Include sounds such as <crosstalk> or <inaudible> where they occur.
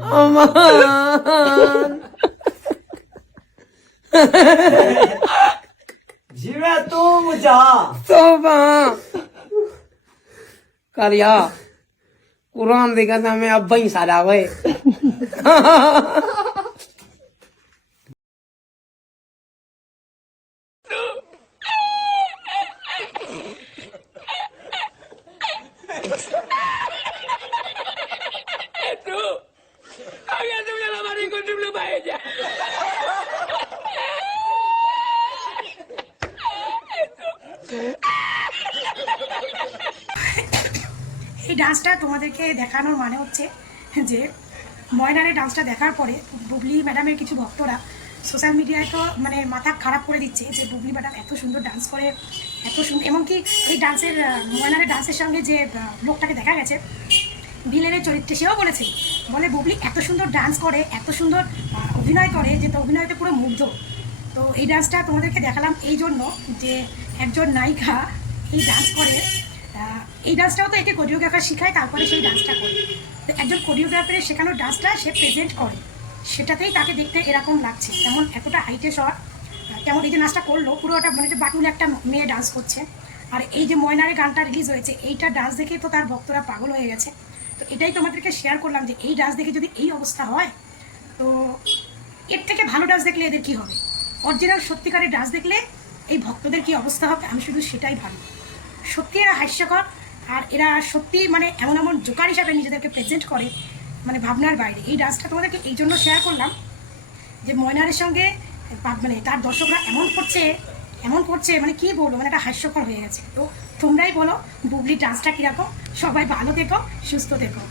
Aman. Jime tu ja. Soba. कर या कुरान देखा था मैं अब वही सारा गए <laughs> এই ডান্সটা তোমাদেরকে দেখানোর মানে হচ্ছে যে ময়নারের ডান্সটা দেখার পরে বুবলি ম্যাডামের কিছু ভক্তরা সোশ্যাল মিডিয়ায় তো মানে মাথা খারাপ করে দিচ্ছে যে বুবলি ম্যাডাম এত সুন্দর ডান্স করে, এত সুন্দর এমনকি এই ডান্সের ময়নারের ডান্সের সঙ্গে যে লোকটাকে দেখা গেছে বিলেনের চরিত্রে সেও বলেছে, বলে বুবলি এত সুন্দর ডান্স করে, এত সুন্দর অভিনয় করে যে তো অভিনয়তে পুরো মুগ্ধ। তো এই ডান্সটা তোমাদেরকে দেখালাম এই জন্য যে একজন নায়িকা এই ডান্স করে। এই ডান্সটাও তো একে কোরিওগ্রাফার শেখায়, তারপরে সেই ডান্সটা করে। তো একজন কোরিওগ্রাফারের শেখানো ডান্সটা সে প্রেজেন্ট করে। সেটাতেই তাকে দেখতে এরকম লাগছে, যেমন এতটা হাইটে শট কেমন এই যে নাচটা করল পুরো ওটা মানে বাটুল একটা মেয়ে ডান্স করছে। আর এই যে ময়নারে গানটা রিলিজ হয়েছে, এইটা ডান্স দেখে তো তার ভক্তরা পাগল হয়ে গেছে। তো এটাই তোমাদেরকে শেয়ার করলাম যে এই ডান্স দেখে যদি এই অবস্থা হয়, তো এর থেকে ভালো ডান্স দেখলে এদের কি হবে? অরিজিনাল সত্যিকারের ডান্স দেখলে এই ভক্তদের কি অবস্থা হবে? আমি শুধু সেটাই ভাবি। সত্যি এরা হাস্যকর আর এরা সত্যি মানে এমন এমন জোকার হিসাবে নিজেদেরকে প্রেজেন্ট করে মানে ভাবনার বাইরে। এই ডান্সটা তোমাদেরকে এই জন্য শেয়ার করলাম যে ময়নারের সঙ্গে মানে তার দর্শকরা এমন করছে এমন করছে মানে কি বলব? মানে একটা হাস্যকর হয়ে গেছে। তো তোমরাই বলো, বুবলির ডান্সটা কীরকম? সবাই ভালো থেকো, সুস্থ থেকো।